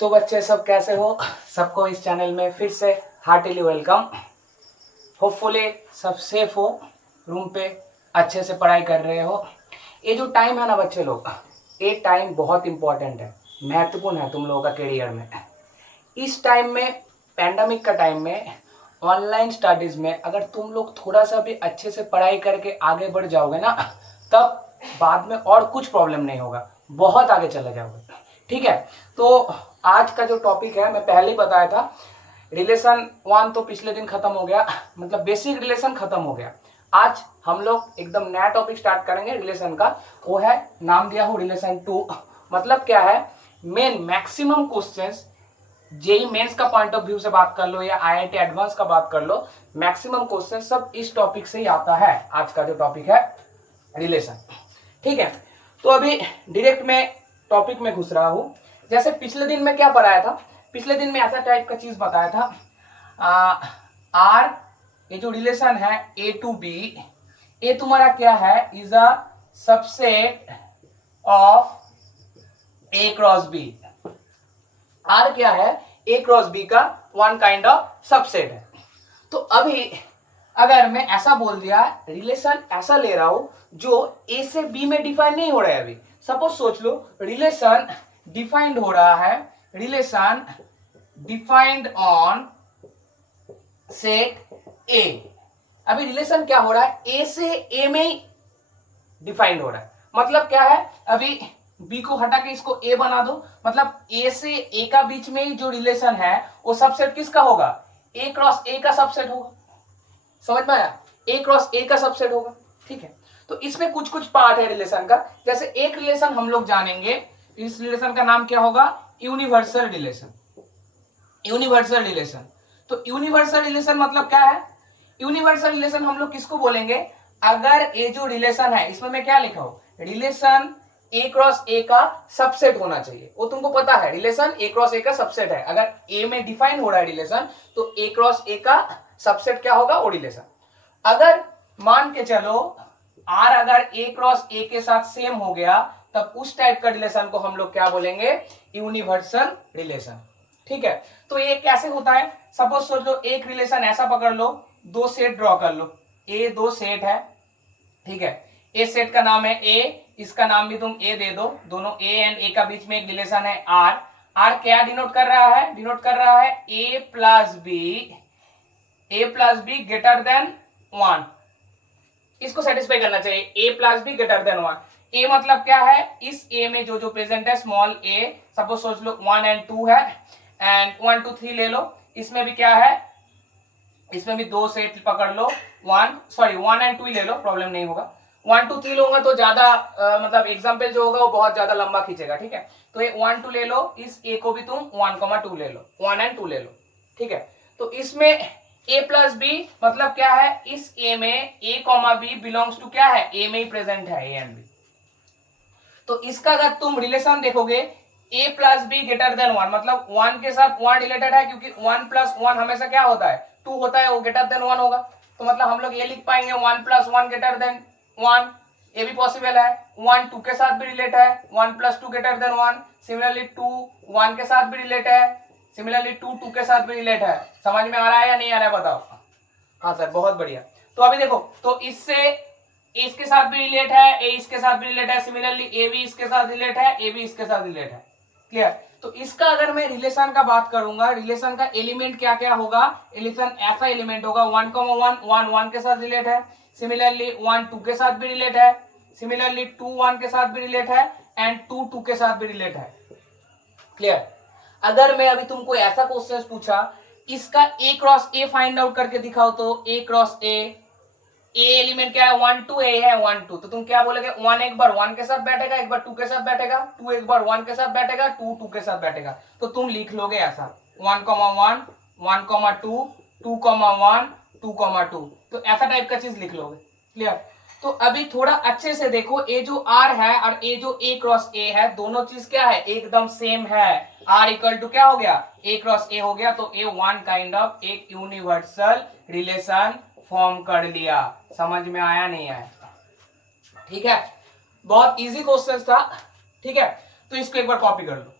तो बच्चे सब कैसे हो? सबको इस चैनल में फिर से हार्टिली वेलकम। होपफुली सब सेफ हो, रूम पे अच्छे से पढ़ाई कर रहे हो। ये जो टाइम है ना बच्चे लोग, ये टाइम बहुत इम्पोर्टेंट है, महत्वपूर्ण है तुम लोगों का करियर में। इस टाइम में, पैंडमिक का टाइम में, ऑनलाइन स्टडीज़ में अगर तुम लोग थोड़ा सा भी अच्छे से पढ़ाई करके आगे बढ़ जाओगे ना, तब बाद में और कुछ प्रॉब्लम नहीं होगा, बहुत आगे चले जाओगे। ठीक है, तो आज का जो टॉपिक है मैं पहले ही बताया था, रिलेशन वन तो पिछले दिन खत्म हो गया, मतलब बेसिक रिलेशन खत्म हो गया। आज हम लोग एकदम नया टॉपिक स्टार्ट करेंगे रिलेशन का, वो है, नाम दिया हूँ रिलेशन टू। मतलब क्या है, main maximum questions JEE Mains का पॉइंट ऑफ व्यू से बात कर लो या आईआईटी एडवांस का बात कर लो, मैक्सिमम क्वेश्चन सब इस टॉपिक से ही आता है। आज का जो टॉपिक है रिलेशन, ठीक है। तो अभी डायरेक्ट में टॉपिक में घुस रहा हूं। जैसे पिछले दिन में क्या पढ़ाया था, पिछले दिन में ऐसा टाइप का चीज बताया था, आर, ये जो रिलेशन है ए टू बी, ये तुम्हारा क्या है, is a subset of A cross B. R क्या है, ए क्रॉस बी का वन काइंड ऑफ सबसेट है। तो अभी अगर मैं ऐसा बोल दिया, रिलेशन ऐसा ले रहा हूं जो ए से बी में डिफाइन नहीं हो रहा है। अभी सपोज सोच लो, रिलेशन डिफाइंड हो रहा है, रिलेशन डिफाइंड ऑन सेट ए। अभी रिलेशन क्या हो रहा है, ए से ए में ही डिफाइंड हो रहा है। मतलब क्या है, अभी बी को हटा के इसको ए बना दो, मतलब ए से ए का बीच में ही जो रिलेशन है वो सबसेट किसका होगा, ए क्रॉस ए का सबसेट होगा। समझ में आया, ए क्रॉस ए का सबसेट होगा। ठीक है, तो इसमें कुछ कुछ पार्ट है रिलेशन का। जैसे एक रिलेशन हम लोग जानेंगे, इस रिलेशन का नाम क्या होगा, यूनिवर्सल रिलेशन। यूनिवर्सल रिलेशन, तो यूनिवर्सल रिलेशन मतलब क्या है, यूनिवर्सल रिलेशन हम लोग किसको बोलेंगे, अगर ये जो रिलेशन है इसमें मैं क्या लिखा हूं, रिलेशन ए क्रॉस ए का सबसेट होना चाहिए। वो तुमको पता है, रिलेशन ए क्रॉस ए का सबसेट है। अगर ए में डिफाइन हो रहा है रिलेशन, तो ए क्रॉस ए का सबसेट क्या होगा, वो रिलेशन। अगर मान के चलो आर अगर ए क्रॉस ए के साथ सेम हो गया, तब उस टाइप का रिलेशन को हम लोग क्या बोलेंगे, यूनिवर्सल रिलेशन। ठीक है, तो ये कैसे होता है, सपोज सोच लो एक रिलेशन ऐसा पकड़ लो, दो सेट ड्रॉ कर लो, ए दो सेट है। ठीक है, ए सेट का नाम है ए, इसका नाम भी तुम ए दे दो, दोनों ए एंड ए का बीच में एक रिलेशन है आर। आर क्या डिनोट कर रहा है, डिनोट कर रहा है A plus B greater than one. इसको सेटिस्फाई करना चाहिए, A plus B greater than one. A मतलब क्या है, इस ए में जो जो प्रेजेंट है स्मॉल ए, सपोज सोच लो 1 एंड 2 है, एंड 1 2 3 ले लो। इसमें भी क्या है, इसमें भी दो सेट पकड़ लो, 1 एंड 2 ले लो, प्रॉब्लम नहीं होगा। 1 2 3 लूंगा तो ज्यादा मतलब एग्जाम्पल जो होगा वो बहुत ज्यादा लंबा खींचेगा। ठीक है, तो ये 1 2 ले लो, इस ए को भी तुम 1 2 ले लो, 1 एंड 2 ले लो। ठीक है, तो इसमें ए प्लस बी मतलब क्या है, इस ए में ए कॉमा बी बिलोंग्स टू क्या है, ए में ही प्रेजेंट है ए एंड बी। तो इसका अगर तुम रिलेशन देखोगे, A plus B greater than one, मतलब वन के साथ वन रिलेटेड है, क्योंकि वन प्लस वन हमेशा क्या होता है, टू होता है, वो ग्रेटर देन वन होगा। तो मतलब हम लोग ये लिख पाएंगे 1 + 1 ग्रेटर देन 1, ये भी पॉसिबल है। 1 2 के साथ भी रिलेट है, 1 + 2 ग्रेटर देन 1। सिमिलरली 2 1 के साथ भी रिलेट है, सिमिलरली 2 2 के साथ भी रिलेट है। समझ में आ रहा है या नहीं आ रहा है बताओ। हाँ सर, बहुत बढ़िया। तो अभी देखो, तो इससे इसके साथ भी रिलेट है, ए इसके साथ भी रिलेट है, सिमिलरली ए भी इसके साथ रिलेट है, ए भी इसके साथ रिलेट है। क्लियर, तो इसका अगर मैं रिलेशन का बात करूंगा, रिलेशन का एलिमेंट क्या क्या होगा, रिलेशन ऐसा एलिमेंट होगा 1 1 1 1 के साथ रिलेट है, सिमिलरली 1 2 के साथ भी रिलेट है, सिमिलरली 2 1 के साथ भी रिलेट है, एंड 2 2 के साथ भी रिलेट है। क्लियर, अगर मैं अभी तुमको ऐसा क्वेश्चन पूछा, इसका ए क्रॉस ए फाइंड आउट करके दिखाओ, तो ए क्रॉस ए एलिमेंट क्या है, 1 2 ए है 1 2, तो तुम क्या बोलोगे, 1 एक बार 1 के साथ बैठेगा, एक बार 2 के साथ बैठेगा, 2 एक बार 1 के साथ बैठेगा, 2 2 के साथ बैठेगा। तो तुम लिख लोगे ऐसा 1 1 1 2 2 1 2 2, तो ऐसा टाइप का चीज लिख लोगे। क्लियर, तो अभी थोड़ा अच्छे से देखो, ए जो आर है और ए जो ए क्रॉस ए है, दोनों चीज क्या है, एकदम सेम है। आर इक्वल टू क्या हो गया, ए क्रॉस ए हो गया, तो ए वन काइंड ऑफ एक यूनिवर्सल रिलेशन फॉर्म कर लिया। समझ में आया नहीं आया? ठीक है, बहुत इजी क्वेश्चन था। ठीक है, तो इसको एक बार कॉपी कर लो।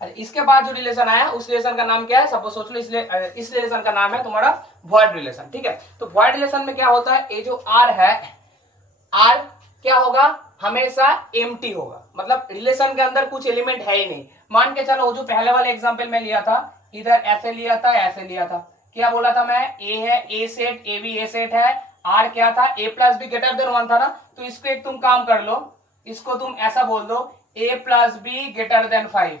अच्छा, इसके बाद जो रिलेशन आया उस रिलेशन का नाम क्या है, सपोज सोच लो इस रिलेशन का नाम है तुम्हारा वॉइड रिलेशन। ठीक है, तो वॉइड रिलेशन में क्या होता है, ये जो आर है, आर क्या होगा, हमेशा एम्प्टी होगा, मतलब रिलेशन के अंदर कुछ एलिमेंट है ही नहीं। मान के चलो जो पहले वाले एग्जांपल में लिया था, इधर ऐसे लिया था, ऐसे लिया था, क्या बोला था मैं, ए है ए सेट, ए भी ए सेट है, आर क्या था, ए प्लस बी ग्रेटर देन 1 था ना, तो इसको एक तुम काम कर लो, इसको तुम ऐसा बोल दो ए प्लस बी ग्रेटर देन 5।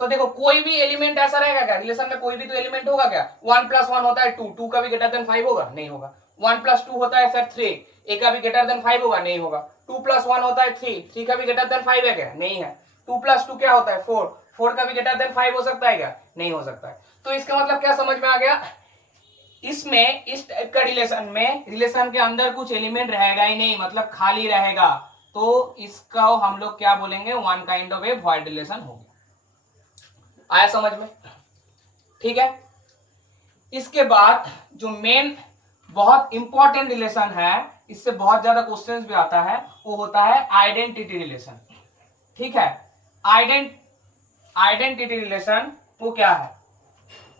तो देखो कोई भी एलिमेंट ऐसा रहेगा क्या रिलेशन में, कोई भी तो एलिमेंट होगा क्या, 1 + 1 होता है 2, 2 का भी ग्रेटर देन 5 होगा, नहीं होगा। 1 + 2 होता है फिर 3, ए का भी ग्रेटर देन 5 होगा, नहीं होगा। 2 + 1 होता है 3, 3 का भी ग्रेटर देन 5 है क्या, नहीं है। 2 + 2 क्या होता है 4, 4 का भी ग्रेटर देन 5 हो सकता है क्या, नहीं हो सकता है। तो इसका मतलब क्या समझ में आ गया, इसमें इस टाइप का रिलेशन में, रिलेशन के अंदर कुछ एलिमेंट रहेगा ही नहीं, मतलब खाली रहेगा, तो इसका हम लोग क्या बोलेंगे, one kind of A void relation हो गया। आया समझ में, ठीक है। इसके बाद जो मेन बहुत इंपॉर्टेंट रिलेशन है, इससे बहुत ज्यादा क्वेश्चंस भी आता है, वो होता है आइडेंटिटी रिलेशन। ठीक है, आइडेंटिटी रिलेशन वो क्या है,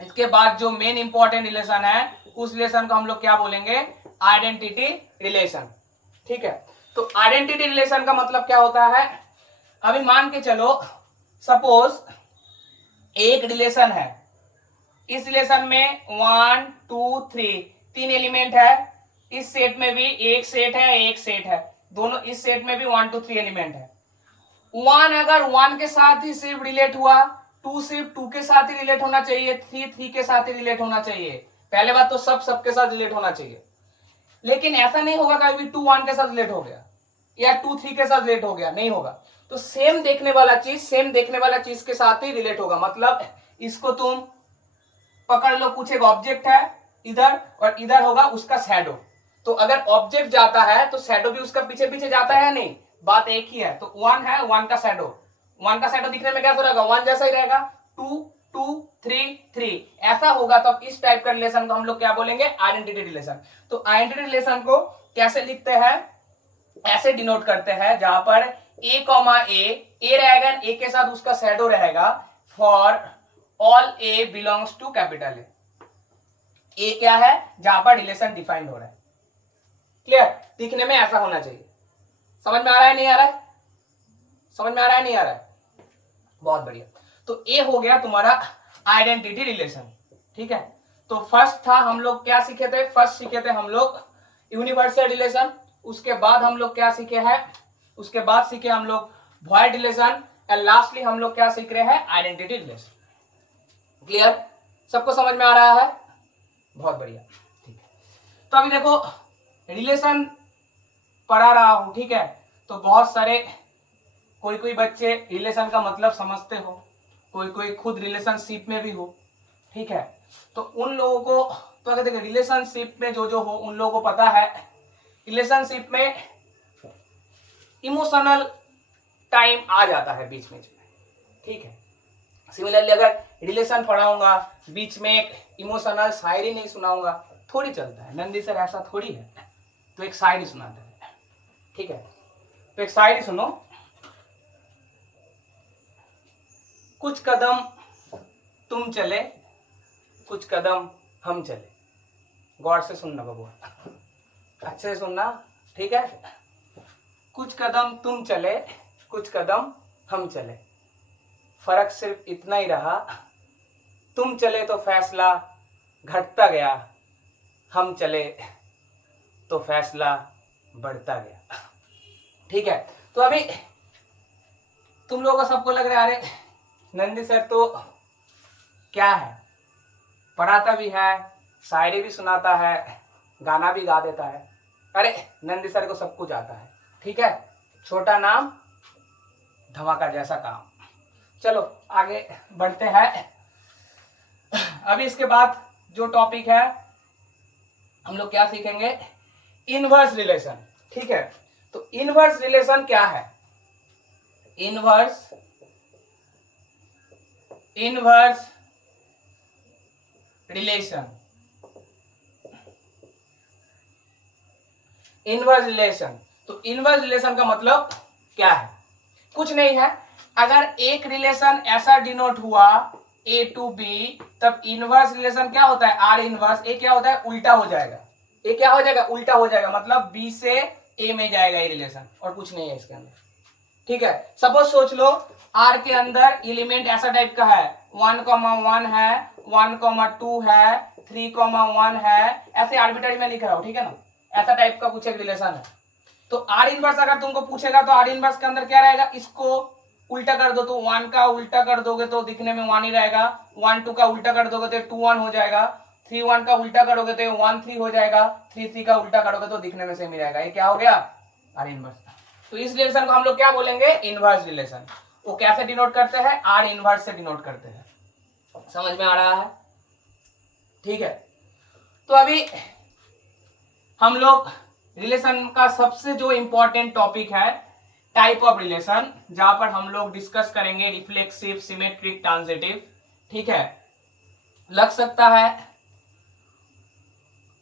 इसके बाद जो मेन इंपॉर्टेंट रिलेशन है उस रिलेशन को हम लोग क्या बोलेंगे, आइडेंटिटी रिलेशन। ठीक है, तो आइडेंटिटी रिलेशन का मतलब क्या होता है, अभी मान के चलो सपोज एक रिलेशन है, इस रिलेशन में 1 2 3 तीन एलिमेंट है, इस सेट में भी एक सेट है, एक सेट है, दोनों इस सेट में भी 1 2 3 एलिमेंट है। 1 अगर 1 के साथ ही सिर्फ रिलेट हुआ, 2 सिर्फ 2 के साथ ही रिलेट होना चाहिए, 3 3 के साथ ही रिलेट होना चाहिए। पहले बात तो सब सबके साथ रिलेट होना चाहिए, लेकिन ऐसा नहीं होगा कभी 2 1 के साथ रिलेट हो गया या 2 3 के साथ रिलेट हो गया, नहीं होगा। तो सेम देखने वाला चीज के साथ ही रिलेट होगा, मतलब इसको तुम पकड़ लो, कुछ एक ऑब्जेक्ट है इधर और इधर होगा उसका शैडो, तो अगर ऑब्जेक्ट जाता है तो शैडो भी उसका पीछे पीछे जाता है, नहीं, बात एक ही है। तो 1 है, 1 का शैडो दिखने में कैसा रहेगा, 1 जैसा ही रहेगा। 2 2 3 3 ऐसा होगा, तो इस टाइप का रिलेशन को हम लोग क्या बोलेंगे, आइडेंटिटी रिलेशन। तो आइडेंटिटी रिलेशन को कैसे लिखते हैं, ऐसे डिनोट करते हैं, जहां पर ए कॉमा ए रहेगा, ए के साथ उसका शैडो रहेगा, for all A belongs to capital A क्या है, जहां पर रिलेशन डिफाइंड हो रहा है। क्लियर, दिखने में ऐसा होना चाहिए। समझ में आ रहा है, नहीं आ रहा है, समझ में आ रहा है, नहीं आ रहा है, बहुत बढ़िया। तो ए हो गया तुम्हारा आइडेंटिटी रिलेशन। ठीक है, तो फर्स्ट था, हम लोग क्या सीखे थे, फर्स्ट सीखे थे हम लोग यूनिवर्सल रिलेशन, उसके बाद हम लोग क्या सीखे हैं, उसके बाद सीखे हम लोग वॉइड रिलेशन, एंड लास्टली हम लोग क्या सीख रहे हैं, आइडेंटिटी रिलेशन। क्लियर, सबको समझ में आ रहा है, बहुत बढ़िया। ठीक है, तो अभी देखो रिलेशन पढ़ा रहा हूं, ठीक है, तो बहुत सारे कोई कोई बच्चे रिलेशन का मतलब समझते हो, कोई कोई खुद रिलेशनशिप में भी हो। ठीक है, तो उन लोगों को, तो अगर देखो रिलेशनशिप में जो जो हो उन लोगों को पता है, रिलेशनशिप में इमोशनल टाइम आ जाता है बीच में। ठीक है, सिमिलरली अगर रिलेशन पढ़ाऊंगा बीच में एक इमोशनल शायरी नहीं सुनाऊंगा, थोड़ी चलता है, नंदी सर ऐसा थोड़ी है, तो एक शायरी सुनाते हैं। ठीक है, तो एक शायरी सुनो, कुछ कदम तुम चले, कुछ कदम हम चले, गौर से सुनना बबुआ, अच्छे से सुनना, ठीक है। कुछ कदम तुम चले, कुछ कदम हम चले, फर्क सिर्फ इतना ही रहा, तुम चले तो फैसला घटता गया, हम चले तो फैसला बढ़ता गया। ठीक है, तो अभी तुम लोगों को सबको लग रहा है अरे नंदी सर तो क्या है, पढ़ाता भी है, शायरी भी सुनाता है, गाना भी गा देता है। अरे नंदी सर को सब कुछ आता है। ठीक है, छोटा नाम धमाका जैसा काम। चलो आगे बढ़ते हैं। अभी इसके बाद जो टॉपिक है हम लोग क्या सीखेंगे, इनवर्स रिलेशन। ठीक है, तो इनवर्स रिलेशन क्या है, इनवर्स रिलेशन, इनवर्स रिलेशन। तो इनवर्स रिलेशन का मतलब क्या है, कुछ नहीं है, अगर एक रिलेशन ऐसा डिनोट हुआ ए टू बी, तब इनवर्स रिलेशन क्या होता है, आर इनवर्स, ए क्या होता है, उल्टा हो जाएगा, ए क्या हो जाएगा, उल्टा हो जाएगा, मतलब बी से ए में जाएगा ये रिलेशन, और कुछ नहीं है इसके अंदर। ठीक है, सपोज सोच लो आर के अंदर एलिमेंट ऐसा टाइप का है, 1,1 है, 1,2 है, 3,1 है, ऐसे आर्बिट्ररी में लिख रहा हूं, ठीक है ना, ऐसा टाइप का कुछ एक रिलेशन है। तो आर इनवर्स अगर तुमको पूछेगा तो आर इनवर्स के अंदर क्या रहेगा, इसको उल्टा कर दो तो 1 का उल्टा कर दोगे तो दिखने में 1 ही रहेगा, 1 2 का उल्टा कर दोगे तो 2 1 हो जाएगा, 3 1 का उल्टा करोगे तो 1 3 हो जाएगा, 3 3 का उल्टा करोगे तो दिखने में सेम ही रहेगा। ये क्या हो गया, आर इनवर्स। तो इस रिलेशन को हम लोग क्या बोलेंगे, इनवर्स रिलेशन। वो कैसे डिनोट करते हैं, आर इनवर्स से डिनोट करते हैं। समझ में आ रहा है, ठीक है। तो अभी हम लोग रिलेशन का सबसे जो इंपॉर्टेंट टॉपिक है टाइप ऑफ रिलेशन, जहां पर हम लोग डिस्कस करेंगे रिफ्लेक्सिव, सिमेट्रिक, ट्रांजिटिव। ठीक है, लग सकता है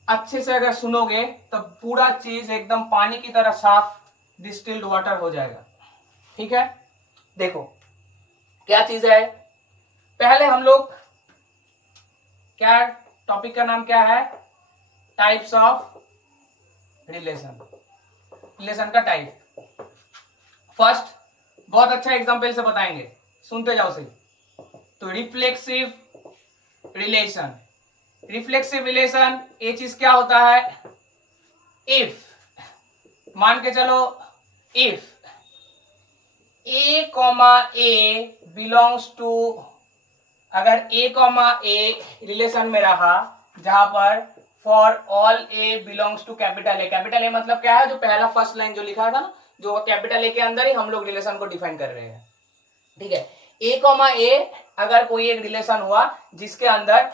अच्छे से अगर सुनोगे तब पूरा चीज एकदम पानी की तरह साफ डिस्टिल्ड वाटर हो जाएगा। ठीक है, देखो क्या चीज है, पहले हम लोग क्या, टॉपिक का नाम क्या है, टाइप्स ऑफ रिलेशन, रिलेशन का टाइप। फर्स्ट बहुत अच्छा एग्जांपल से बताएंगे, सुनते जाओ सही। तो रिफ्लेक्सिव रिलेशन, रिफ्लेक्सिव रिलेशन ये चीज क्या होता है, इफ मान के चलो, if a comma a belongs to, अगर ए कॉमा ए रिलेशन में रहा जहां पर for all A belongs to capital A, capital A मतलब क्या है, जो पहला फर्स्ट लाइन जो लिखा था ना, जो कैपिटल ए के अंदर ही हम लोग रिलेशन को डिफाइन कर रहे हैं। ठीक है, ए कॉमा ए अगर कोई एक रिलेशन हुआ जिसके अंदर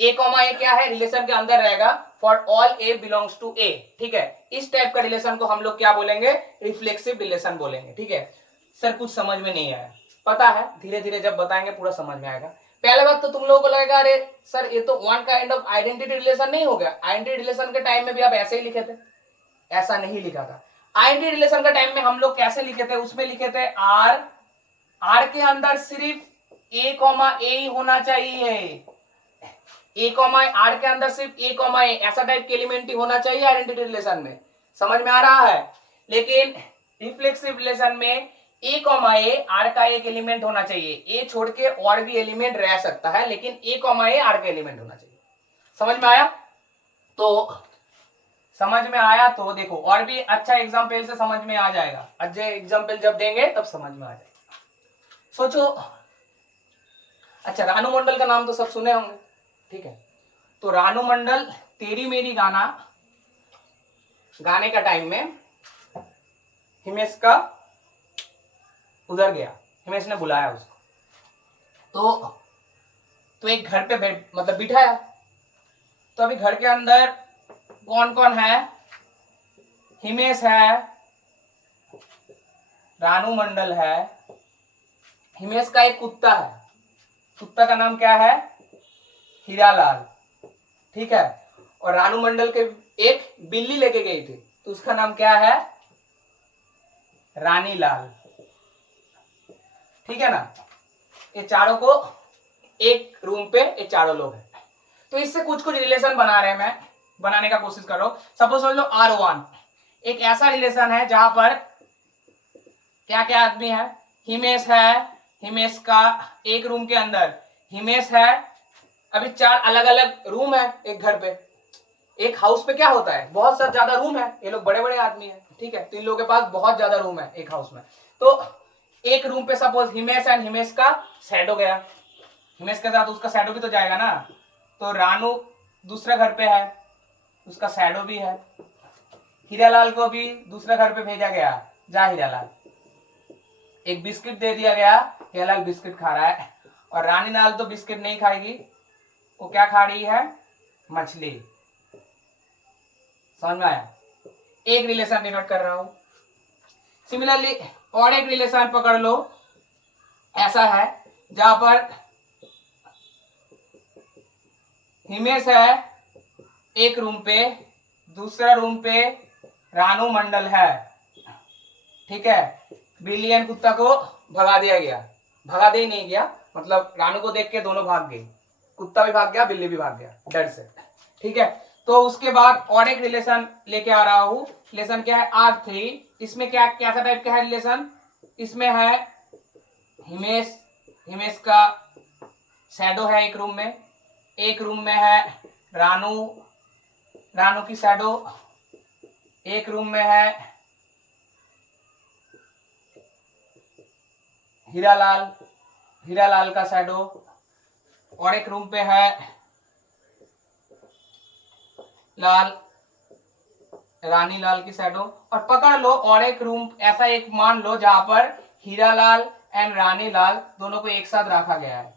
ए कॉमा ए क्या है, रिलेशन के अंदर रहेगा for all A belongs to A. ठीक है, इस टाइप का रिलेशन को हम लोग क्या बोलेंगे, रिफ्लेक्सिव रिलेशन बोलेंगे। ठीक है, सर कुछ समझ में नहीं आया, पता है धीरे धीरे जब बताएंगे पूरा समझ में आएगा। पहले बात तो तुम लोगों को लगेगा अरे सर ये तो one kind of identity relation नहीं हो गया, आइडेंटिटी रिलेशन के टाइम में भी आप ऐसे ही लिखे थे, ऐसा नहीं लिखा था। आइडेंटिटी रिलेशन के टाइम में हम लोग कैसे लिखे थे, उसमें लिखे थे आर, आर के अंदर सिर्फ ए कॉमा ए ही होना चाहिए, ए कॉमा आर के अंदर सिर्फ ए कॉमा ए ऐसा टाइप के एलिमेंट ही होना चाहिए आइडेंटिटी रिलेशन में। समझ में आ रहा है, लेकिन रिफ्लेक्सिव रिलेशन में ए कॉमा ए आर का एक एलिमेंट होना चाहिए, ए छोड़ के और भी एलिमेंट रह सकता है लेकिन ए कॉमा ए आर का एलिमेंट होना चाहिए। समझ में आया, तो समझ में आया तो देखो और भी अच्छा एग्जांपल से समझ में आ जाएगा, अच्छे एग्जांपल जब देंगे तब समझ में आ जाएगा। सोचो, अच्छा रानू मंडल का नाम तो सब सुने होंगे, ठीक है, तो रानू मंडल तेरी मेरी गाना गाने का टाइम में हिमेश का उधर गया, हिमेश ने बुलाया उसको, तो एक घर पे मतलब बिठाया। तो अभी घर के अंदर कौन कौन है, हिमेश है, रानू मंडल है, हिमेश का एक कुत्ता है, कुत्ता का नाम क्या है, हीरालाल। ठीक है, और रानू मंडल के एक बिल्ली लेके गई थी तो उसका नाम क्या है, रानी लाल। ठीक है ना, ये चारों को एक रूम पे ये चारों लोग हैं। तो इससे कुछ कुछ रिलेशन बना रहे हैं, मैं बनाने का कोशिश कर रहा हूं। सपोज समझ लो R1 एक ऐसा रिलेशन है जहां पर क्या क्या आदमी है, हिमेश है, हिमेश का एक रूम के अंदर हिमेश है, अभी चार अलग अलग रूम है एक घर पे, एक हाउस पे क्या होता है बहुत सा ज्यादा रूम है, ये लोग बड़े बड़े आदमी हैं। ठीक है, तीन लोगों के पास बहुत ज्यादा रूम है एक हाउस में। तो एक रूम पे सपोज हिमेश एंड हिमेश का शैडो गया, हिमेश के साथ उसका शैडो भी तो जाएगा ना, तो रानू दूसरा घर पे है, उसका शैडो भी है, हीरालाल को भी दूसरा घर पे भेजा गया, जा हीरालाल, एक बिस्किट दे दिया गया, हीरालाल बिस्किट खा रहा है, और रानी लाल तो बिस्किट नहीं खाएगी, वो क्या खा रही है, मछली। समझ में आया, एक रिलेशन डिनोट कर रहा हूं। सिमिलरली और एक रिलेशन पकड़ लो, ऐसा है जहां पर हिमेश है एक रूम पे, दूसरा रूम पे रानू मंडल है। ठीक है, बिल्ली एंड कुत्ता को भगा दिया गया, भगा दे नहीं गया, मतलब रानू को देख के दोनों भाग गए, कुत्ता भी भाग गया, बिल्ली भी भाग गया डर से। ठीक है, तो उसके बाद और एक रिलेशन लेके आ रहा हूं। रिलेशन क्या है? R3। इसमें क्या कैसा टाइप का है रिलेशन? इसमें है हिमेश, हिमेश का शैडो है एक रूम में, एक रूम में है रानू, रानू की शैडो, एक रूम में है हीरालाल, हीरालाल का शैडो, और एक रूम पे है लाल, रानी लाल की शैडो। और पकड़ लो और एक रूम ऐसा एक मान लो जहां पर हीरालाल एंड रानी लाल दोनों को एक साथ रखा गया है,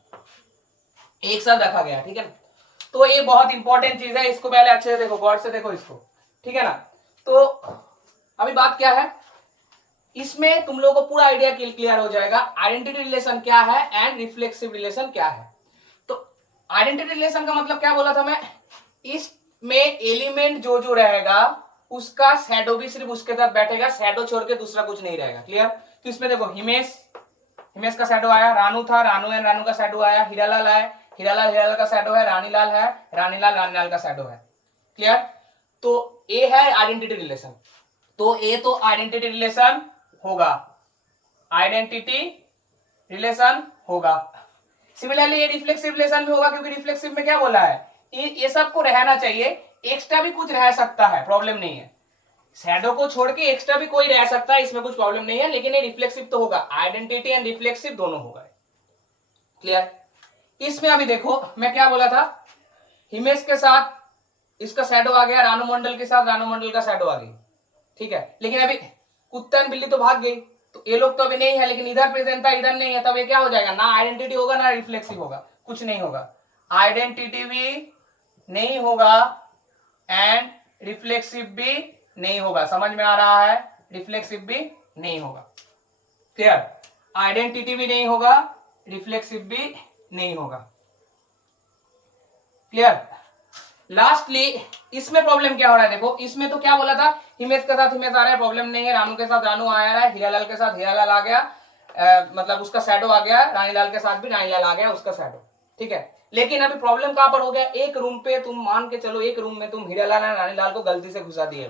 एक साथ रखा गया है। ठीक है ना, तो ये बहुत इंपॉर्टेंट चीज है, इसको पहले अच्छे से देखो, गौर से देखो इसको। ठीक है ना, तो अभी बात क्या है, इसमें तुम लोगों को पूरा आइडिया क्लियर हो जाएगा आइडेंटिटी रिलेशन क्या है एंड रिफ्लेक्सिव रिलेशन क्या है। तो आइडेंटिटी रिलेशन का मतलब क्या बोला था मैं, इसमें एलिमेंट जो जो रहेगा उसका शैडो भी सिर्फ उसके साथ बैठेगा, शैडो छोड़ के दूसरा कुछ नहीं रहेगा। क्लियर? तो इसमें देखो हिमेश, हिमेश का शैडो आया, रानू था, रानू एंड रानू का शैडो आया, हीरालाल आया, हीरालाल हीरालाल का शैडो है, रानीलाल है, रानीलाल रानीलाल का शैडो है। क्लियर? तो ये है आइडेंटिटी रिलेशन। तो ये तो आइडेंटिटी रिलेशन होगा, आइडेंटिटी रिलेशन होगा। सिमिलरली ये रिफ्लेक्सिव रिलेशन भी होगा, क्योंकि रिफ्लेक्सिव में क्या बोला है, ये सब को रहना चाहिए, एक्स्ट्रा भी कुछ रह सकता है, प्रॉब्लम नहीं है, शैडो को छोड़ के एक्स्ट्रा भी कोई रह सकता है, इसमें कुछ प्रॉब्लम नहीं है, लेकिन ये रिफ्लेक्सिव तो होगा, आइडेंटिटी एंड रिफ्लेक्सिव दोनों होगा। क्लियर? इसमें अभी देखो मैं क्या बोला था, हिमेश के साथ इसका शैडो आ गया, रानू मंडल के साथ रानू मंडल का शैडो आ गई। ठीक है, लेकिन अभी कुत्ता एंड बिल्ली तो भाग गई, तो ये लोग तो अभी नहीं है, लेकिन इधर प्रेजेंट था इधर नहीं है, तब ये क्या हो जाएगा, ना आइडेंटिटी होगा ना रिफ्लेक्सिव होगा, कुछ नहीं होगा, आइडेंटिटी भी नहीं होगा एंड रिफ्लेक्सिव भी नहीं होगा। समझ में आ रहा है? रिफ्लेक्सिव भी नहीं होगा। क्लियर? आइडेंटिटी भी नहीं होगा, रिफ्लेक्सिव भी नहीं होगा। क्लियर? लास्टली इसमें प्रॉब्लम क्या हो रहा है, देखो इसमें तो क्या बोला था, हिमेश के साथ हिमेश आ रहा है, प्रॉब्लम नहीं है, रानू के साथ रानू आ रहा है, हीरालाल के साथ हीरालाल आ गया, मतलब उसका शैडो आ गया, रानीलाल के साथ भी रानीलाल आ गया उसका शैडो। ठीक है, लेकिन अभी प्रॉब्लम कहां पर हो गया, एक रूम पे तुम मान के चलो, एक रूम में तुम हीरालाल और रानीलाल को गलती से घुसा दिए,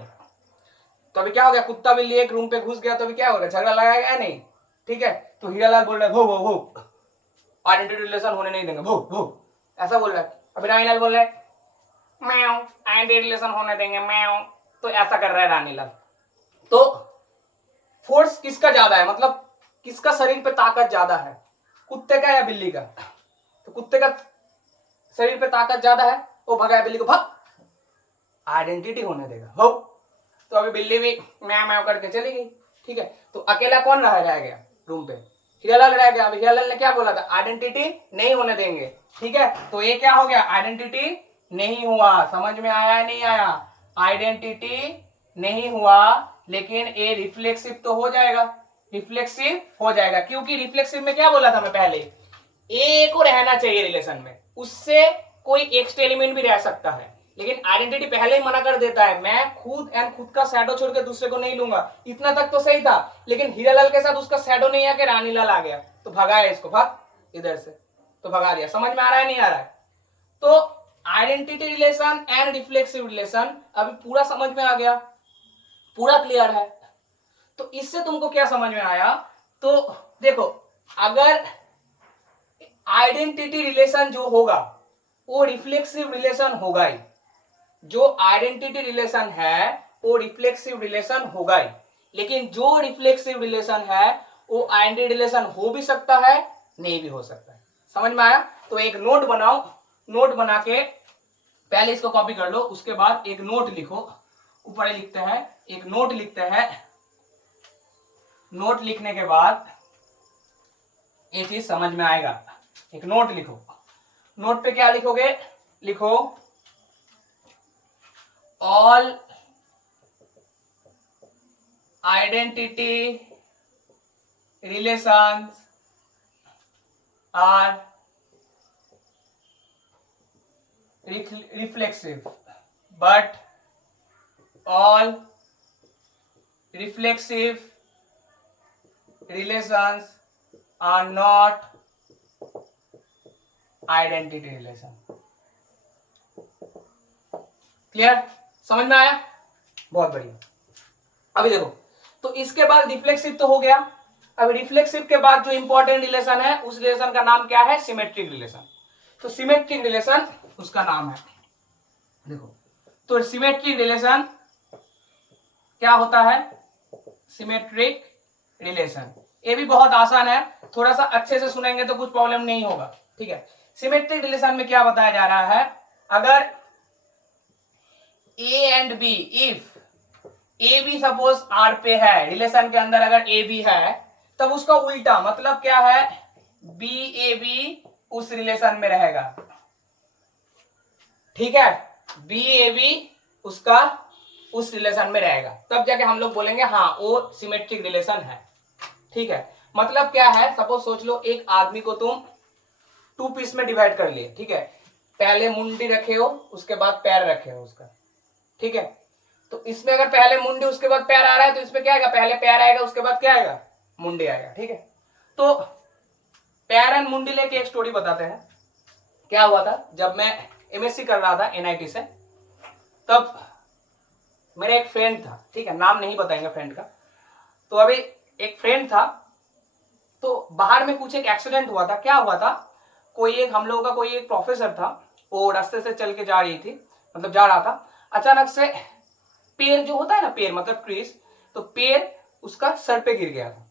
तो अभी क्या हो गया, कुत्ता बिल्ली एक रूम पे घुस गया, तो अभी क्या हो गया, झगड़ा लगाया गया नहीं। ठीक है, तो हीरालाल बोल रहा है भो भो भो, आइडेंटिटी रिलेशन होने नहीं देंगे, भो भो, ऐसा बोल रहा है। अभी रानीलाल बोल रहा है मैव, आइडेंटिटी रिलेशन होने देंगे मैव, तो ऐसा कर रहा है रानीलाल। तो फोर्स किसका ज्यादा है, मतलब किसका शरीर पे ताकत ज्यादा है, कुत्ते का या बिल्ली का? तो कुत्ते का शरीर पे ताकत ज्यादा है, वो भगाया बिल्ली को, भाग, आइडेंटिटी होने देगा हो। तो अभी बिल्ली भी मैव मैव करके चली गई। ठीक है, तो अकेला कौन रह गया रूम पे, हीरालाल रह गया। अभी हीरालाल ने क्या बोला था, आइडेंटिटी नहीं होने देंगे। ठीक है, तो ये क्या हो गया, आइडेंटिटी नहीं हुआ। समझ में आया या नहीं आया? आइडेंटिटी नहीं हुआ, लेकिन ये रिफ्लेक्सिव तो हो जाएगा, रिफ्लेक्सिव हो जाएगा, क्योंकि रिफ्लेक्सिव में क्या बोला था मैं पहले, ए को रहना चाहिए रिलेशन में, उससे कोई एक्स्ट्रा एलिमेंट भी रह सकता है, लेकिन आइडेंटिटी पहले ही मना कर देता है, मैं खुद का शैडो छोड़ के दूसरे को नहीं लूंगा। इतना तक तो सही था, लेकिन हीरालाल के साथ उसका शैडो नहीं आके रानीलाल आ गया, तो भगाया इसको, भाग इधर से, तो भगा दिया। समझ में आ रहा है नहीं आ रहा है? तो identity relation and reflexive relation अभी पूरा समझ में आ गया, पूरा क्लियर है। तो इससे तुमको क्या समझ में आया, तो देखो अगर आइडेंटिटी रिलेशन जो होगा वो रिफ्लेक्सिव रिलेशन होगा ही, जो आइडेंटिटी रिलेशन है वो रिफ्लेक्सिव रिलेशन होगा ही, लेकिन जो रिफ्लेक्सिव रिलेशन है वो आइडेंटिटी रिलेशन हो भी सकता है, नहीं भी हो सकता है। समझ में आया? तो एक नोट बनाओ, नोट बना के पहले इसको कॉपी कर लो, उसके बाद एक नोट लिखो, ऊपर लिखते हैं एक नोट लिखते हैं, नोट लिखने के बाद ये चीज समझ में आएगा। एक नोट लिखो, नोट पे क्या लिखोगे, लिखो all identity relations are reflexive but all reflexive relations are not identity relation. Clear, समझ में आया? बहुत बढ़िया। अभी देखो, तो इसके बाद रिफ्लेक्सिव तो हो गया। अब रिफ्लेक्सिव के बाद जो इंपॉर्टेंट रिलेशन है उस रिलेशन का नाम क्या है? Symmetric relation. तो सिमेट्रिक रिलेशन उसका नाम है, देखो, तो सिमेट्रिक रिलेशन क्या होता है? सिमेट्रिक रिलेशन, ये भी बहुत आसान है, थोड़ा सा अच्छे से सुनेंगे तो कुछ प्रॉब्लम नहीं होगा, ठीक है। सिमेट्रिक रिलेशन में क्या बताया जा रहा है? अगर a and b, if a b suppose R पे है, रिलेशन के अंदर अगर ए बी है, तब उसका उल्टा मतलब क्या है? बी ए बी उस रिलेशन में रहेगा, ठीक है, बी ए बी उसका उस रिलेशन में रहेगा, तब जाके हम लोग बोलेंगे हाँ वो सिमेट्रिक रिलेशन है, ठीक है। मतलब क्या है? सपोज सोच लो, एक आदमी को तुम 2 पीस में डिवाइड कर लिए, ठीक है, पहले मुंडी रखे हो, उसके बाद पैर रखे हो उसका, ठीक है। तो इसमें अगर पहले मुंडी उसके बाद पैर आ रहा है, तो इसमें क्या आएगा? पहले पैर आएगा, उसके बाद क्या आएगा? मुंडी आएगा, ठीक है। तो पैर एंड मुंडी लेके एक स्टोरी बताते हैं। क्या हुआ था, जब मैं एमएससी कर रहा था एनआईटी से, तब मेरा एक फ्रेंड था, ठीक है, नाम नहीं बताएंगे फ्रेंड का। तो अभी एक फ्रेंड था, तो बाहर में कुछ एक एक्सीडेंट हुआ था। क्या हुआ था? कोई एक हम लोगों का कोई एक प्रोफेसर था, वो रास्ते से चल के जा रही थी, मतलब जा रहा था, अचानक से पेड़ जो होता है ना, पेड़ मतलब ट्रीज, तो पेड़ उसका सर पे गिर गया था,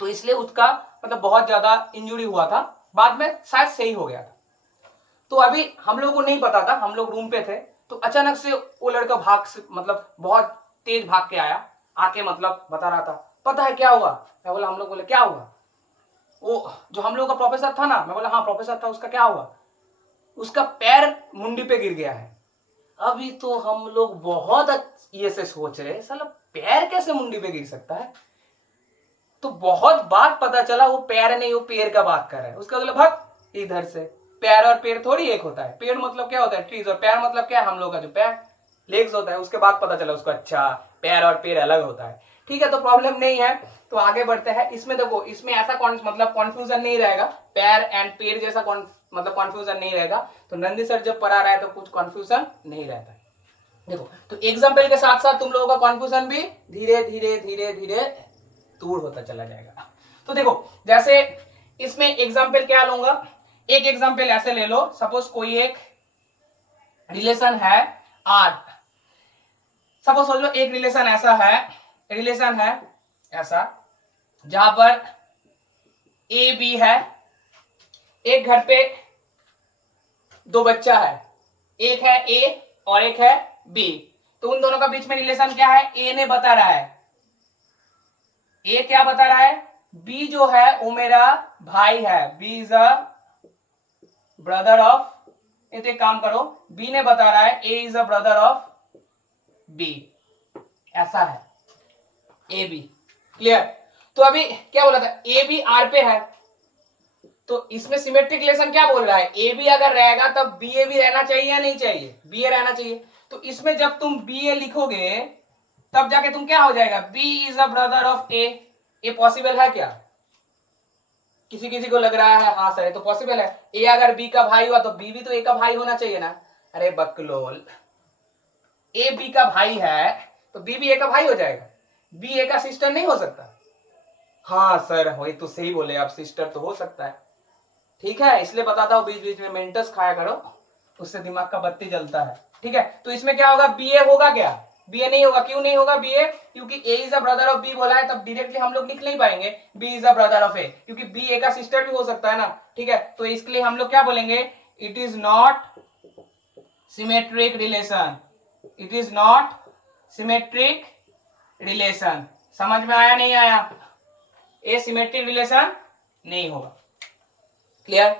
तो इसलिए उसका मतलब बहुत ज्यादा इंजुरी हुआ था, बाद में शायद सही हो गया था। तो अभी हम लोगों को नहीं पता था, हम लोग रूम पे थे, तो अचानक से वो लड़का भाग से मतलब बहुत तेज भाग के आया, आके मतलब बता रहा था, पता है क्या हुआ? मैं बोला, हम लोग बोले क्या हुआ? वो जो हम लोग का प्रोफेसर था ना, मैं बोला हाँ प्रोफेसर था, उसका क्या हुआ? उसका पैर मुंडी पे गिर गया है। अभी तो हम लोग बहुत ये से सोच रहे, साला पैर कैसे मुंडी पे गिर सकता है? तो बहुत बात पता चला वो पैर नहीं, वो पेड़ का बात कर रहा है। उसका मतलब भाग इधर से, पैर और पेड़ थोड़ी एक होता है। पेड़ मतलब क्या होता है? ट्रीज, और पैर मतलब क्या है? हम लोग का जो पैर लेग्स होता है। उसके बाद पता चला उसको, अच्छा पैर और पेड़ अलग होता है, ठीक है। तो प्रॉब्लम नहीं है, तो आगे बढ़ते हैं। इसमें देखो, इसमें ऐसा मतलब कॉन्फ्यूजन नहीं रहेगा, पैर एंड पेड़ जैसा मतलब कॉन्फ्यूजन नहीं रहेगा। तो नंदी सर जब पढ़ा रहा है तो कुछ कॉन्फ्यूजन नहीं रहता है। देखो, तो एग्जाम्पल के साथ साथ तुम लोगों का कॉन्फ्यूजन भी धीरे धीरे धीरे धीरे दूर होता चला जाएगा। तो देखो, जैसे इसमें एग्जाम्पल क्या लूंगा, एक एग्जाम्पल ऐसे ले लो, सपोज कोई एक रिलेशन है आर, सपोज सोच लो एक रिलेशन है ऐसा जहां पर ए बी है, एक घर पे 2 बच्चा है, एक है ए और एक है बी। तो उन दोनों का बीच में रिलेशन क्या है? ए ने बता रहा है, ए क्या बता रहा है? बी जो है वो मेरा भाई है, B is a brother of, तो एक काम करो, बी ने बता रहा है A is a brother of B, ऐसा है ए बी। क्लियर? तो अभी क्या बोला था? ए बी आर पे है, तो इसमें सिमेट्रिक रिलेशन क्या बोल रहा है? ए बी अगर रहेगा तब बी ए भी रहना चाहिए या नहीं चाहिए? बी ए रहना चाहिए। तो इसमें जब तुम बी ए लिखोगे तब जाके तुम क्या हो जाएगा? B is a brother of A. ये पॉसिबल है क्या? किसी किसी को लग रहा है हाँ सर ये तो पॉसिबल है, ए अगर बी का भाई हुआ तो बी भी तो ए का भाई होना चाहिए ना। अरे बकलोल, ए बी का भाई है तो बी भी ए का भाई हो जाएगा, बी ए का सिस्टर नहीं हो सकता? हाँ सर वही तो सही बोले आप, सिस्टर तो हो सकता है, ठीक है। इसलिए बताता हूँ बीच बीच में मेंटस खाया करो, उससे दिमाग का बत्ती जलता है, ठीक है। तो इसमें क्या होगा? बी ए होगा क्या? बी ए नहीं होगा। क्यों नहीं होगा बी ए? क्योंकि A is a brother of B बोला है, तब डायरेक्टली हम लोग लिख नहीं पाएंगे B is a brother of A, क्योंकि बी ए का सिस्टर भी हो सकता है ना, ठीक है। तो इसके लिए हम लोग क्या बोलेंगे? It is not symmetric relation, it is not symmetric relation. समझ में आया नहीं आया? ए सिमेट्रिक रिलेशन नहीं होगा। क्लियर?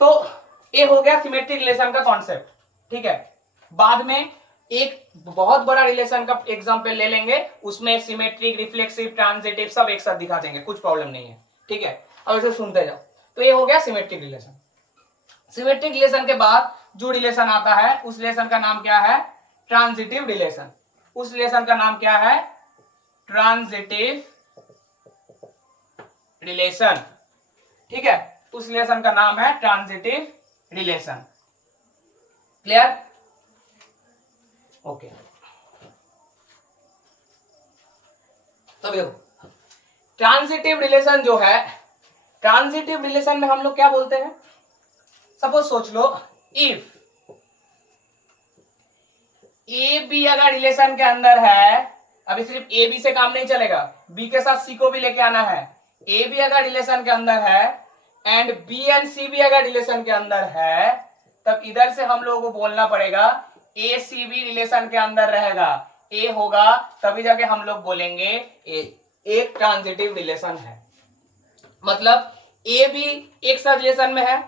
तो ये हो गया सिमेट्रिक रिलेशन का कॉन्सेप्ट, ठीक है। बाद में एक बहुत बड़ा रिलेशन का एग्जांपल ले लेंगे, उसमें सिमेट्रिक, रिफ्लेक्सिव, ट्रांजिटिव सब एक साथ दिखा देंगे, कुछ प्रॉब्लम नहीं है, ठीक है। अब इसे सुनते जाओ। तो ये हो गया सिमेट्रिक रिलेशन। सिमेट्रिक रिलेशन के बाद जो रिलेशन आता है उस रिलेशन का नाम क्या है? Transitive relation. उस रिलेशन का नाम क्या है? ट्रांजिटिव रिलेशन, ठीक है, उस रिलेशन का नाम है ट्रांजिटिव रिलेशन। क्लियर? ओके, तो देखो ट्रांजिटिव रिलेशन जो है, ट्रांजिटिव रिलेशन में हम लोग क्या बोलते हैं, सपोज सोच लो इफ ए बी अगर रिलेशन के अंदर है, अभी सिर्फ ए बी से काम नहीं चलेगा, बी के साथ सी को भी लेके आना है। ए बी अगर रिलेशन के अंदर है एंड बी एंड सी भी अगर रिलेशन के अंदर है, तब इधर से हम लोगों को बोलना पड़ेगा ए सी बी रिलेशन के अंदर रहेगा, ए होगा, तभी जाके हम लोग बोलेंगे एक ट्रांजिटिव रिलेशन है। मतलब ए बी एक साथ रिलेशन में है,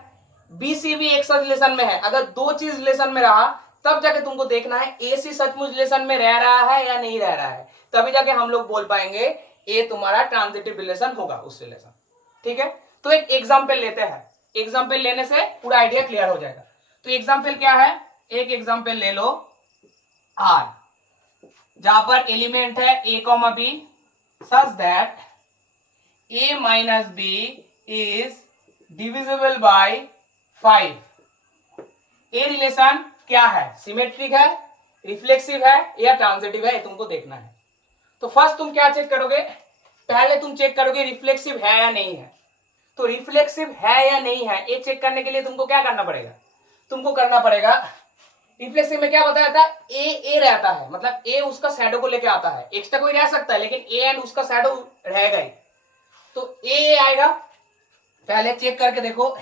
बी सी भी एक साथ रिलेशन में है, अगर दो चीज रिलेशन में रहा तब जाके तुमको देखना है ए सी सचमुच रिलेशन में रह रहा है या नहीं रह रहा है, तभी जाके हम लोग बोल पाएंगे ए तुम्हारा ट्रांजिटिव रिलेशन होगा उस रिलेशन। ठीक है, तो एक एग्जाम्पल लेते हैं, एग्जाम्पल लेने से पूरा आइडिया क्लियर हो जाएगा। तो एग्जाम्पल क्या है, एक एग्जाम्पल ले लो आर, जहां पर एलिमेंट है A comma B such that A minus B is divisible by 5। A relation क्या है, सिमेट्रिक है, रिफ्लेक्सिव है या ट्रांजिटिव है, तुमको देखना है। तो फर्स्ट तुम क्या चेक करोगे, पहले तुम चेक करोगे रिफ्लेक्सिव है या नहीं है। तो रिफ्लेक्सिव है या नहीं है ये चेक करने के लिए तुमको क्या करना पड़ेगा, तुमको करना पड़ेगा, रिफ्लेक्सिव में क्या बताया था, ए रहता है, मतलब ए उसका शैडो को लेके आता है, एक्स्ट्रा कोई रह सकता है लेकिन ए एंड उसका शैडो रहेगा ही, तो ए आएगा। पहले चेक करके देखो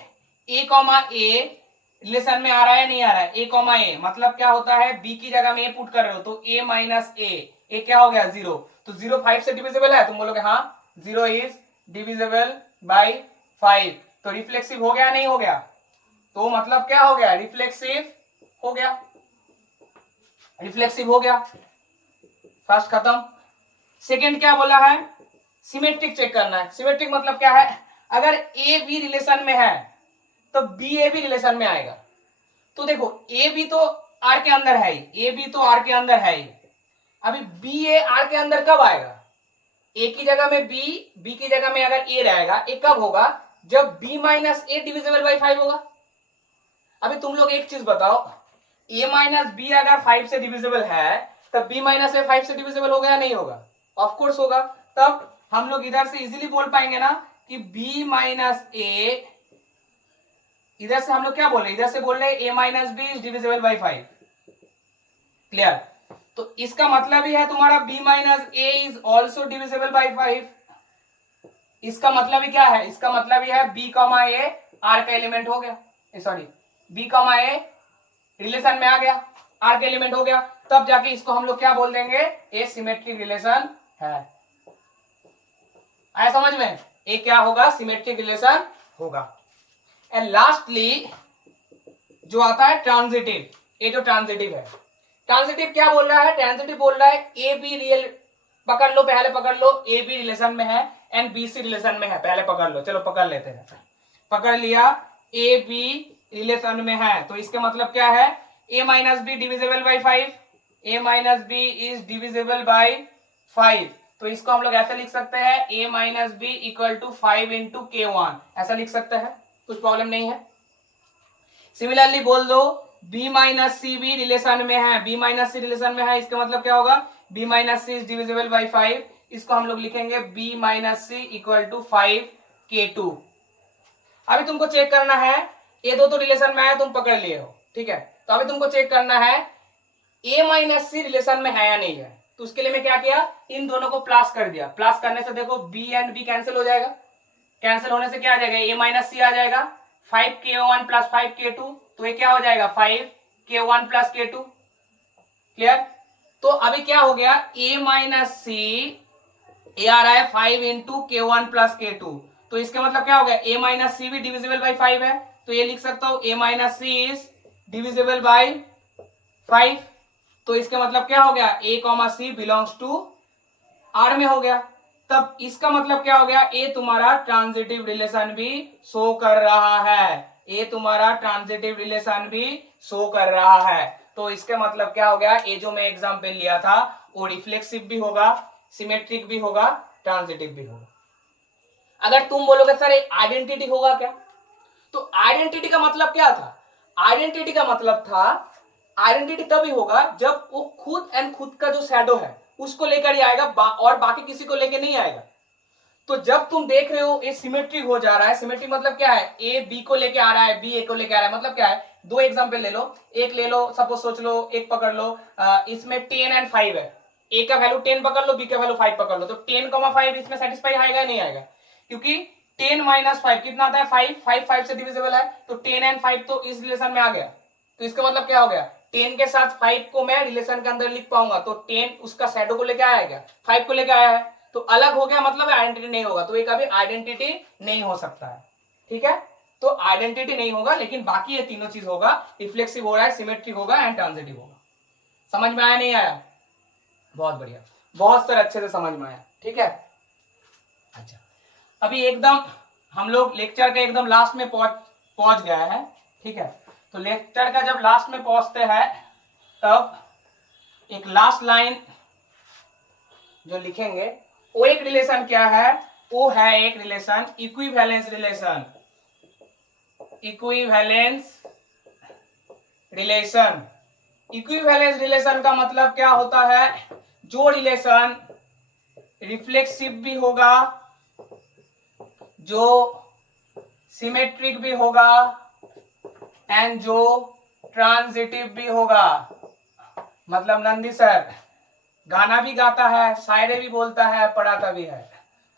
ए कॉमा ए रिलेशन में आ रहा है नहीं आ रहा है, ए कॉमा ए मतलब क्या होता है, बी की जगह में ए पुट कर रहे हो तो ए माइनस ए क्या हो गया 0, तो 0 5 से डिविजिबल है, तुम बोलोगे हाँ 0 इज डिविजिबल बाय 5, तो रिफ्लेक्सिव हो गया नहीं हो गया, तो मतलब क्या हो गया, रिफ्लेक्सिव हो गया, रिफ्लेक्सिव हो गया, फर्स्ट खत्म। सेकेंड क्या बोला है, सिमेट्रिक चेक करना है। सिमेट्रिक मतलब क्या है, अगर ए बी रिलेशन में है तो बी ए भी रिलेशन में आएगा। तो देखो ए बी तो आर के अंदर है ही, ए बी तो आर के अंदर है ही, अभी बी ए आर के अंदर कब आएगा, ए की जगह में बी, बी की जगह में अगर ए रहेगा, ए कब होगा, जब b minus a divisible by 5 होगा। अभी तुम लोग एक चीज बताओ, ए माइनस बी अगर 5 से डिविजिबल है तब बी माइनस ए 5 से डिविजिबल होगा या नहीं होगा, ऑफकोर्स होगा। तब हम लोग इधर से इजीली बोल पाएंगे ना कि बी माइनस ए, इधर से हम लोग क्या बोल रहे हैं, इधर से बोल रहे हैं A minus B is divisible by 5। Clear, तो इसका मतलब ही है तुम्हारा b minus A is also divisible by 5। इसका मतलब ही क्या है, इसका मतलब ही है b कॉमा ए आर का एलिमेंट हो गया, sorry b comma a relation में आ गया, आर का एलिमेंट हो गया, तब जाके इसको हम लोग क्या बोल देंगे, ए सिमेट्रिक रिलेशन है। आया समझ में, ए क्या होगा, सिमेट्रिक रिलेशन होगा। एंड लास्टली जो आता है ट्रांजिटिव, ये जो ट्रांजिटिव है, ट्रांजिटिव क्या बोल रहा है, ट्रांजिटिव बोल रहा है ए बी रियल, पकड़ लो पहले पकड़ लो, ए बी रिलेशन में है एंड बी सी रिलेशन में है, पहले पकड़ लो, चलो पकड़ लेते हैं, पकड़ लिया, ए बी रिलेशन में है, तो इसके मतलब क्या है, A minus B divisible by 5, A minus B is divisible by 5, तो इसको हम लोग ऐसा लिख सकते हैं A minus B equal to 5 into K1, ऐसा लिख सकते हैं, कुछ प्रॉब्लम नहीं है। सिमिलरली बोल दो b माइनस सी भी रिलेशन में है, b माइनस सी रिलेशन में है, इसका मतलब क्या होगा, b minus c is divisible by 5, इसको हम लोग लिखेंगे b minus c equal to 5K2। अभी तुमको चेक करना है, ये दो तो रिलेशन में है, तुम पकड़ लिए हो, ठीक है, तो अभी तुमको चेक करना है a माइनस सी रिलेशन में है या नहीं है, तो उसके लिए मैं क्या किया, इन दोनों को प्लस कर दिया, प्लस करने से देखो b एंड b कैंसिल हो जाएगा, कैंसिल होने से क्या आ जाएगा, a माइनस सी आ जाएगा, 5K1 प्लस 5K2, तो ये क्या हो जाएगा 5K1 प्लस K2। क्लियर, तो अभी क्या हो गया, a माइनस सी, ए आ रहा है 5 इंटू K1 प्लस K2, तो इसका मतलब क्या हो गया, a माइनस सी भी डिविजिबल बाई 5 है, तो ये लिख सकता हूं a minus c is divisible by 5, तो इसका मतलब क्या हो गया, a comma c belongs to R में हो गया, तब इसका मतलब क्या हो गया, ए तुम्हारा ट्रांजिटिव रिलेशन भी शो कर रहा है, ए तुम्हारा ट्रांजिटिव रिलेशन भी शो कर रहा है, तो इसका मतलब क्या हो गया, ए जो मैं एग्जांपल लिया था वो रिफ्लेक्सिव भी होगा, सिमेट्रिक भी होगा, ट्रांजिटिव भी होगा। अगर तुम बोलोगे सर एक आइडेंटिटी होगा क्या, तो आइडेंटिटी का मतलब क्या था, आइडेंटिटी का मतलब था, आइडेंटिटी तभी होगा जब वो खुद एंड खुद का जो शैडो है उसको लेकर ही आएगा और बाकी किसी को लेकर नहीं आएगा। तो जब तुम देख रहे हो ये सिमेट्रिक हो जा रहा है, सिमेट्रिक मतलब क्या है, ए बी को लेके आ रहा है, बी ए को लेके आ रहा है, मतलब क्या है, दो एग्जांपल ले लो, एक ले लो, सपोज सोच लो, एक पकड़ लो, इसमें 10 एंड 5 है, ए का वैल्यू 10 पकड़ लो, बी का वैल्यू 5 पकड़ लो, तो 10,5 इसमें सेटिस्फाई आएगा नहीं आएगा, क्योंकि 10 माइनस 5 कितना आता है 5, 5 5 से डिविजिबल है, तो 10 एंड 5 तो इस रिलेशन में आ गया। तो इसका मतलब क्या हो गया, 10 के साथ 5 को मैं रिलेशन के अंदर लिख पाऊंगा, तो 10 उसका शैडो को लेके आया गया, 5 को लेके आया है, तो अलग हो गया, मतलब आइडेंटिटी नहीं होगा, तो ये कभी आइडेंटिटी नहीं हो सकता है। ठीक है, तो आइडेंटिटी नहीं होगा, लेकिन बाकी ये तीनों चीज होगा, रिफ्लेक्सिव हो रहा है, सिमेट्रिक होगा एंड ट्रांजिटिव होगा। समझ में आया नहीं आया, बहुत बढ़िया, बहुत सर अच्छे से समझ में आया। ठीक है, अच्छा अभी एकदम हम लोग लेक्चर के एकदम लास्ट में पहुंच गया है। ठीक है, तो लेक्चर का जब लास्ट में पहुंचते हैं तब एक लास्ट लाइन जो लिखेंगे वो एक रिलेशन क्या है, वो है एक relation equivalence relation, equivalence relation. Equivalence relation का मतलब क्या होता है, जो रिलेशन रिफ्लेक्सिव भी होगा, जो सिमेट्रिक भी होगा एंड जो ट्रांजिटिव भी होगा। मतलब नंदी सर गाना भी गाता है, शायरी भी बोलता है, पढ़ाता भी है,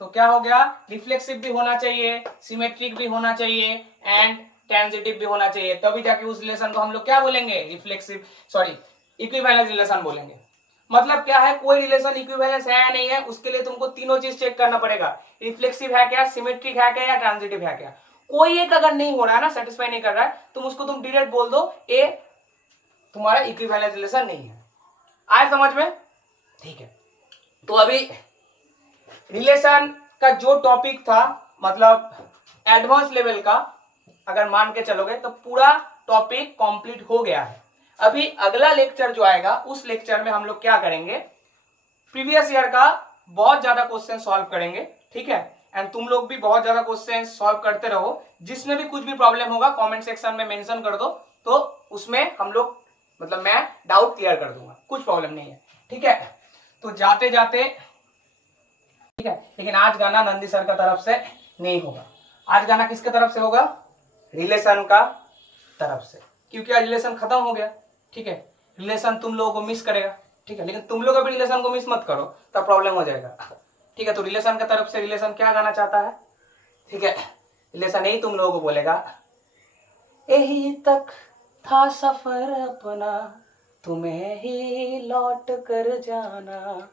तो क्या हो गया, रिफ्लेक्सिव भी होना चाहिए, सिमेट्रिक भी होना चाहिए एंड ट्रांजिटिव भी होना चाहिए, तभी जाके उस रिलेशन को हम लोग क्या बोलेंगे, रिफ्लेक्सिव सॉरी इक्विवेलेंस रिलेशन बोलेंगे। मतलब क्या है, कोई रिलेशन इक्विवेलेंस है या नहीं है, उसके लिए तुमको तीनों चीज चेक करना पड़ेगा, रिफ्लेक्सिव है क्या, सिमेट्रिक है क्या, या ट्रांजिटिव है क्या। कोई एक अगर नहीं हो रहा है ना, सेटिस्फाई नहीं कर रहा है, तुम उसको तुम डायरेक्ट बोल दो ये तुम्हारा इक्विवेलेंस रिलेशन नहीं है। आए समझ में, ठीक है। तो अभी रिलेशन का जो टॉपिक था, मतलब एडवांस लेवल का अगर मान के चलोगे तो पूरा टॉपिक कंप्लीट हो गया है। अभी अगला लेक्चर जो आएगा उस लेक्चर में हम लोग क्या करेंगे, प्रीवियस ईयर का बहुत ज्यादा क्वेश्चन सॉल्व करेंगे। ठीक है, एंड तुम लोग भी बहुत ज्यादा क्वेश्चन सॉल्व करते रहो, जिसमें भी कुछ भी प्रॉब्लम होगा कमेंट सेक्शन में मेंशन कर दो, तो उसमें हम लोग मतलब मैं डाउट क्लियर कर दूंगा, कुछ प्रॉब्लम नहीं है। ठीक है, तो जाते जाते, ठीक है, लेकिन आज गाना नंदी सर का तरफ से नहीं होगा, आज गाना किसके तरफ से होगा, रिलेशन का तरफ से, क्योंकि आज रिलेशन खत्म हो गया। ठीक है, रिलेशन तुम लोगों को मिस करेगा। ठीक है, लेकिन तुम लोग अभी रिलेशन को मिस मत करो, तब प्रॉब्लम हो जाएगा। ठीक है, तो रिलेशन की तरफ से रिलेशन क्या गाना चाहता है, ठीक है, रिलेशन यही तुम लोगों को बोलेगा, यही तक था सफर अपना, तुम्हें ही लौट कर जाना,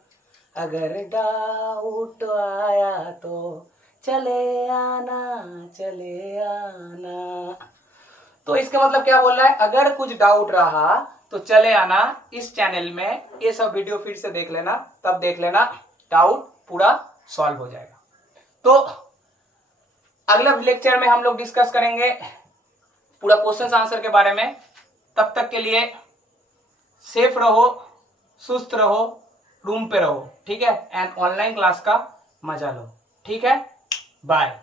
अगर डाउट आया तो चले आना, चले आना। तो इसका मतलब क्या बोल रहा है, अगर कुछ डाउट रहा तो चले आना इस चैनल में, ये सब वीडियो फिर से देख लेना, तब देख लेना डाउट पूरा सॉल्व हो जाएगा। तो अगला लेक्चर में हम लोग डिस्कस करेंगे पूरा क्वेश्चन आंसर के बारे में। तब तक के लिए सेफ रहो, सुस्त रहो, रूम पे रहो। ठीक है, एंड ऑनलाइन क्लास का मजा लो। ठीक है, बाय।